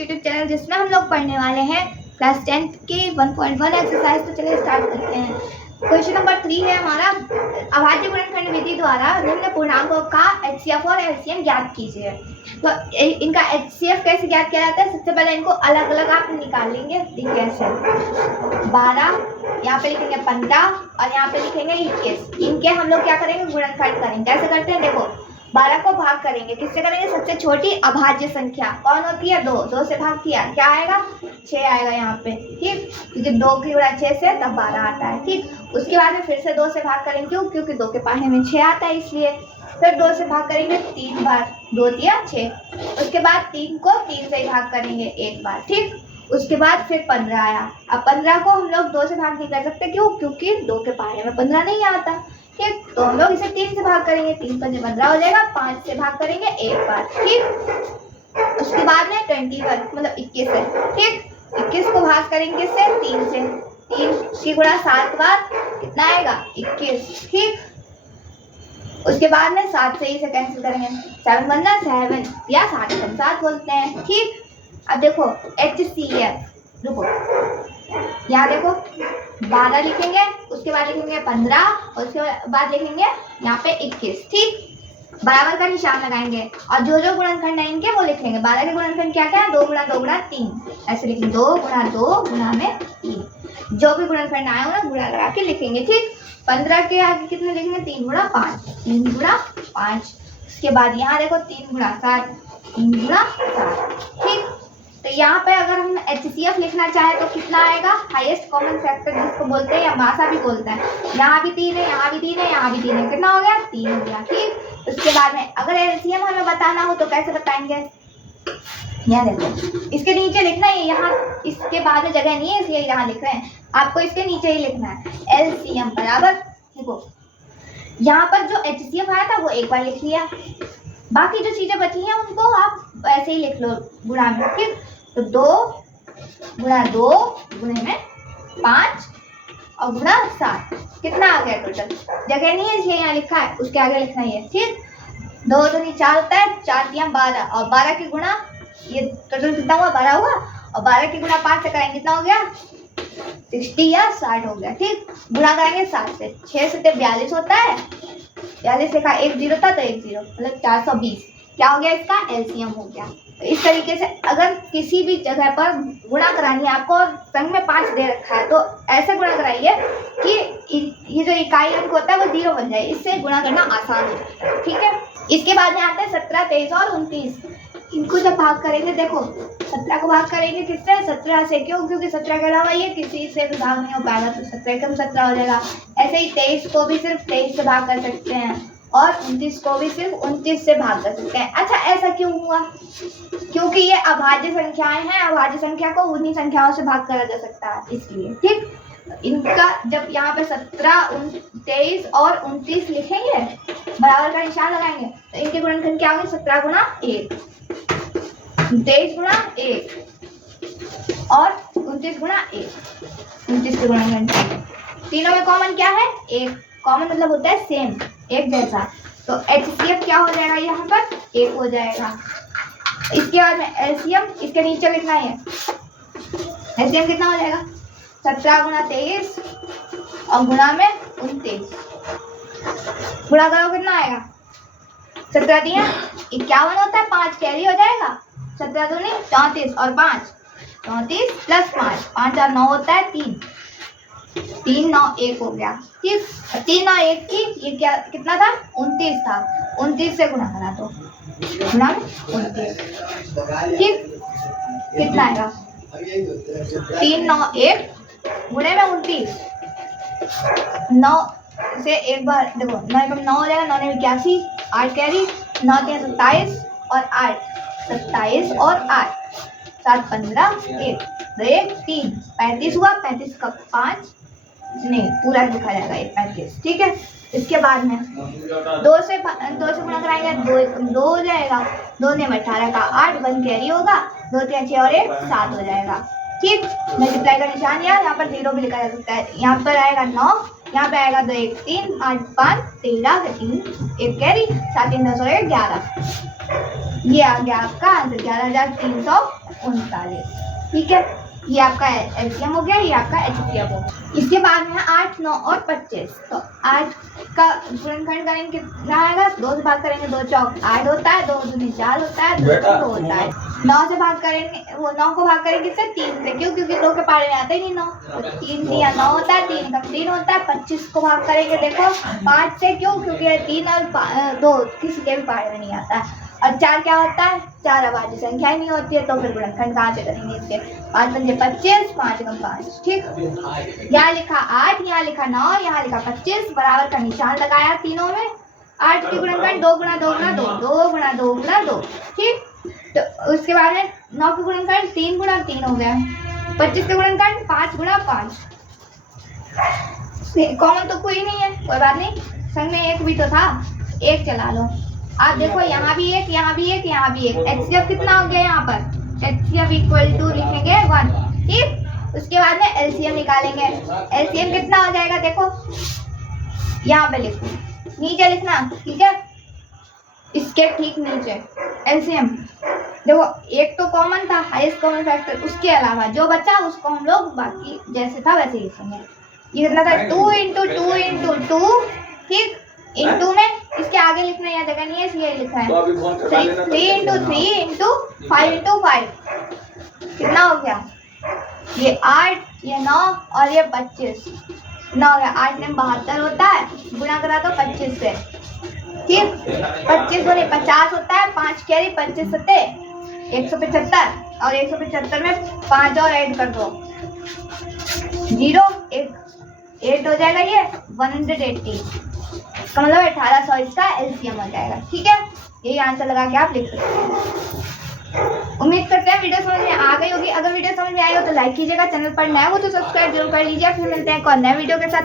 Institute channel, जिसमें हम लोग पढ़ने वाले हैं क्लास 10th के 1.1 एक्सरसाइज। तो चलिए स्टार्ट करते हैं। क्वेश्चन नंबर 3 है हमारा, अभाज्य गुणनखंड विधि द्वारा निम्न पूर्णांकों का HCF और LCM ज्ञात कीजिए। तो इनका HCF कैसे ज्ञात किया जाता है? सबसे पहले इनको अलग अलग आप निकाल लेंगे। देखिए ऐसे 12, यहाँ पे लिखेंगे 15 और यहाँ पे लिखेंगे 21। इनके हम लोग क्या करेंगे? गुणनखंड करेंगे। कैसे करते हैं? देखो 12 को भाग करेंगे, किससे करेंगे? सबसे छोटी अभाज्य संख्या कौन होती है? 2। 2 से भाग किया, क्या आएगा? 6 आएगा यहाँ पे, ठीक, क्योंकि 2 की गुणा 6 से तब 12 आता है, ठीक। उसके बाद में फिर से 2 से भाग करेंगे, क्यों? क्योंकि 2 के पढ़ने में 6 आता है, इसलिए। फिर 2 से भाग करेंगे 3 बार, 2 दिया 6। उसके बाद 3 को 3 से भाग करेंगे 1 बार, ठीक। उसके बाद फिर 15 आया। अब 15 को हम लोग 2 से भाग नहीं कर सकते, क्यों? क्योंकि 2 के पढ़ने में 15 नहीं आता, ठीक। तो हम लोग इसे 3 से भाग करेंगे, 3 पंजे 15 हो जाएगा। 5 से भाग करेंगे 1 बार, ठीक। उसके बाद में 21 मतलब 21 है, ठीक। 21 को भाग करेंगे से 3 से, 3 की गुणा 7 बार कितना आएगा? 21, ठीक। उसके बाद में 7 से इसे कैंसिल करेंगे, 7 बनना 7 या 7 बोलते हैं, ठीक। अब देखो HCF, रुको यहाँ देखो 12 लिखेंगे, उसके बाद लिखेंगे 15 और उसके बाद लिखेंगे यहाँ पे 21, ठीक। बराबर का निशान लगाएंगे और जो जो गुणनखंड है इनके वो लिख लेंगे। 12 के गुणनखंड क्या क्या है? 2 गुणा 2 गुणा 3, ऐसे लिखेंगे 2 गुणा 2 गुणा में 3। जो भी गुणनखंड आए हो ना गुणा लगा के लिखेंगे, ठीक। 15 के आगे कितने लिखेंगे? 3 गुणा 5, 3 गुणा 5। उसके बाद यहाँ देखो 3 गुणा 7, 3 गुणा 7, ठीक। तो यहाँ पे अगर हम HCF लिखना चाहे तो कितना आएगा? हाईएस्ट कॉमन फैक्टर जिसको बोलते हैं या मासा भी बोलते हैं। यहाँ भी 3 है, यहाँ भी 3 है, यहाँ भी 3 है, कितना हो गया? 3 हो गया, ठीक। उसके बाद में अगर LCM हमें बताना हो तो कैसे बताएंगे? यहाँ देखो इसके नीचे लिखना है, यहाँ इसके बाद में जगह नहीं है इसलिए यहाँ लिख रहे हैं, आपको इसके नीचे ही लिखना है LCM बराबर। देखो यहाँ पर जो HCF आया था वो एक बार लिख लिया, बाकी जो चीजें बची हैं उनको आप ऐसे ही लिख लो गुणा में, ठीक। तो 2 गुणा 2 गुणे में 5 और गुणा 7 कितना आ गया टोटल? जगह नहीं है इसलिए यहाँ लिखा है, उसके आगे लिखना ही है, ठीक। 2 दूनी 4 होता है, 4 दिया 12 और 12 की गुणा ये टोटल कितना हुआ? 12 हुआ और 12 की गुणा 5 से करेंगे कितना हो गया? 60 या 60 हो गया, ठीक। गुणा करेंगे 7 से, 6 से 42 होता है, 42 लिखा 1 0 था तो 1 0 मतलब 420। क्या हो गया? इसका LCM हो गया। तो इस तरीके से अगर किसी भी जगह पर गुणा करानी है आपको और संग में 5 दे रखा है तो ऐसे गुणा कराइए कि ये जो इकाई अंक होता है वो 0 बन जाए, इससे गुणा करना आसान हो जाता है, ठीक है। इसके बाद में आते हैं 17, 23 और 29। इनको जब भाग करेंगे, देखो 17 को भाग करेंगे किससे? 17 से, क्यों? क्योंकि 17 के अलावा ये किसी से भी भाग नहीं हो पाएगा, तो 17 कम 17 हो जाएगा। ऐसे ही 23 को भी सिर्फ 23 से भाग कर सकते हैं और 29 को भी सिर्फ 29 से भाग कर सकते हैं। अच्छा ऐसा क्यों हुआ? क्योंकि ये अभाज्य संख्याएं हैं, अभाज्य संख्या को उन्हीं संख्याओं से भाग करा जा सकता है, इसलिए, ठीक। इनका जब यहाँ पे 17, 23 और 29 लिखेंगे, बराबर का निशान लगाएंगे, तो इनके गुणनखंड क्या होंगे? 17 गुणा 1, 23 गुणा 1 और 29 गुणा 1। 29 के गुणनखंड तीनों में कॉमन क्या है? 1। कॉमन मतलब होता है सेम, एक जैसा। तो HCF क्या हो जाएगा? यहाँ पर 1 हो जाएगा। इसके बाद में LCM इसके नीचे लिखना है, LCM कितना हो जाएगा? 17 गुणा 23 और गुणा में 29, गुणा करो कितना आएगा? 17 दिया 51 होता है, 5 कैरी हो जाएगा, 17 दूनी 34 और 5 34 प्लस 5 5 और 9 होता है 3, 3 9 1 हो गया, ठीक। 3 9 1 की ये क्या कितना था? 29 था, 29 से गुणा करा तो गुणा में 29, ठीक। कितना आएगा? 3 9 1 गुणे में 29, 9 से एक बार देखो 9 कम 9 हो जाएगा, 9 ने 81, 8 कैरी, 9 के 27 और 8 27 और 8 7 15 1 2 1 3 35 हुआ, 35 का 5 नहीं पूरा लिखा जाएगा 35, ठीक है। इसके बाद में 2 से गुणा कराएंगे, 2 हो जाएगा, 2 ने 18 का 8 1 कैरी होगा, 2 3 6 और 1 7 हो जाएगा, ठीक। मल्टीप्लाई का निशान यहाँ पर 0 भी लिखा जा सकता है। यहाँ पर आएगा 9, यहाँ पे आएगा 2 1 3 8 5 13 3 1 कैरी 7 3 10 और 1 11। ये आ गया आपका आंसर 11,339। ठीक है, ये आपका एलसीएम हो गया, ये आपका एचसीएफ हो गया। इसके बाद में 8, 9 और 25। तो 8 का गुणनखंड करेंगे कितना आएगा, 2 से भाग करेंगे 2 चौक 8 होता है, 2 दूनी 4 होता है, 2 होता है। 9 से भाग करेंगे, वो 9 को भाग करेंगे किससे, 3 से, क्यों, क्योंकि 2 के पारे में आते ही नहीं 9, तो 3 दिया 9 होता है, 3 का 3 होता है। 25 को भाग करेंगे देखो 5 से, क्यों, क्योंकि 3 और 2 किसी के भी पारे में नहीं आता है। और 4 क्या होता है, 4 अभाज्य संख्या ही नहीं होती है, तो फिर गुणनखंड कहाँ से करेंगे इसके, 5 पंजे 25, 5 कम 5। ठीक, यहाँ लिखा 8, यहाँ लिखा 9, यहाँ लिखा 25, बराबर का निशान लगाया तीनों में। 8 की गुणनखंड 2 गुणा 2 गुणा 2, 2 गुणा 2 गुणा 2। ठीक, तो उसके बाद में 9 की गुणनखंड 3 गुणा 3 हो गया। 25 के गुणनखंड 5 गुणा 5। कॉमन तो कोई नहीं है, कोई बात नहीं, संग में एक भी तो था, एक चला लो। आप देखो यहाँ भी एक, यहाँ भी एक, यहाँ भी एक। एचसीएफ कितना हो गया यहाँ पर, एचसीएफ इक्वल टू लिखेंगे 1। ठीक, उसके बाद में एलसीएम निकालेंगे। एलसीएम कितना हो जाएगा देखो, यहाँ पे लिखो, नीचे लिखना। ठीक है, इसके ठीक नीचे एलसीएम देखो, एक तो कॉमन था, हाईएस्ट कॉमन फैक्टर, उसके अलावा जो बचा उसको हम लोग बाकी जैसे था वैसे लिखेंगे। ये कितना था, 2 इंटू 2 इंटू 2। ठीक, इंटू में इसके आगे लिखना या जगह नहीं है, इसलिए लिखा है 3 इंटू 3 इंटू 5 इंटू 5। कितना हो गया, ये 8, ये 9 और ये 25। 9 हो गया, 8 में 72 होता है, गुणा करा तो 25 से। ठीक, 25 गुणे 50 होता है, 5 कैरी 25 सत्ते 175, और 175 में 5 और ऐड कर दो, 0 8 हो जाएगा, ये 180 का मतलब 1800 इसका एलसीएम हो जाएगा। ठीक है, यही आंसर लगा के आप लिख सकते हैं। उम्मीद करते हैं वीडियो समझ में आ गई होगी। अगर वीडियो समझ में आई हो तो लाइक कीजिएगा, चैनल पर नया हो तो सब्सक्राइब जरूर कर लीजिए। फिर मिलते हैं एक और नए वीडियो के साथ।